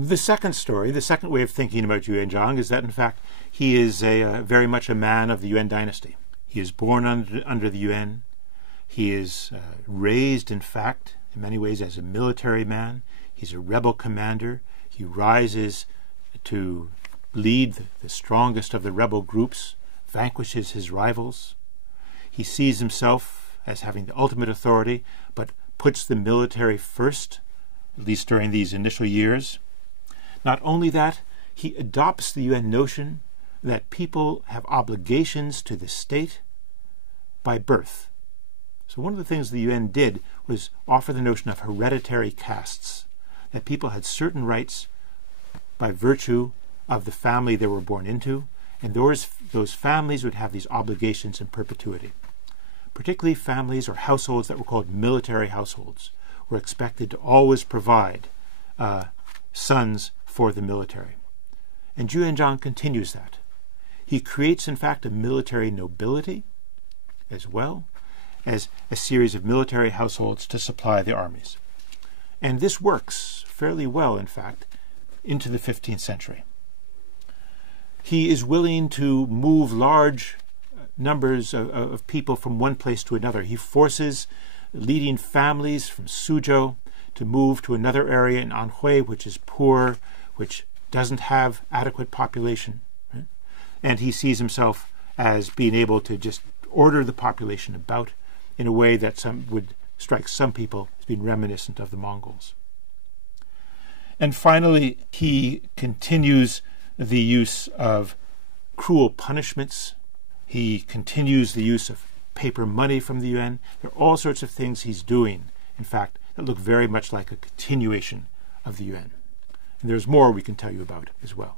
The second story, the second way of thinking about Yuanzhang is that, in fact, he is very much a man of the Yuan dynasty. He is born under the Yuan. He is raised, in fact, in many ways as a military man. He's a rebel commander. He rises to lead the strongest of the rebel groups, vanquishes his rivals. He sees himself as having the ultimate authority, but puts the military first, at least during these initial years. Not only that, he adopts the Yuan notion that people have obligations to the state by birth. So one of the things the Yuan did was offer the notion of hereditary castes, that people had certain rights by virtue of the family they were born into, and those families would have these obligations in perpetuity. Particularly families or households that were called military households were expected to always provide sons for the military. And Yuanzhang continues that. He creates, in fact, a military nobility as well as a series of military households to supply the armies. And this works fairly well, in fact, into the 15th century. He is willing to move large numbers of people from one place to another. He forces leading families from Suzhou to move to another area in Anhui, which is poor, which doesn't have adequate population. Right? And he sees himself as being able to just order the population about in a way that would strike some people as being reminiscent of the Mongols. And finally, he continues the use of cruel punishments. He continues the use of paper money from the Yuan. There are all sorts of things he's doing, in fact, that look very much like a continuation of the Yuan. And there's more we can tell you about as well.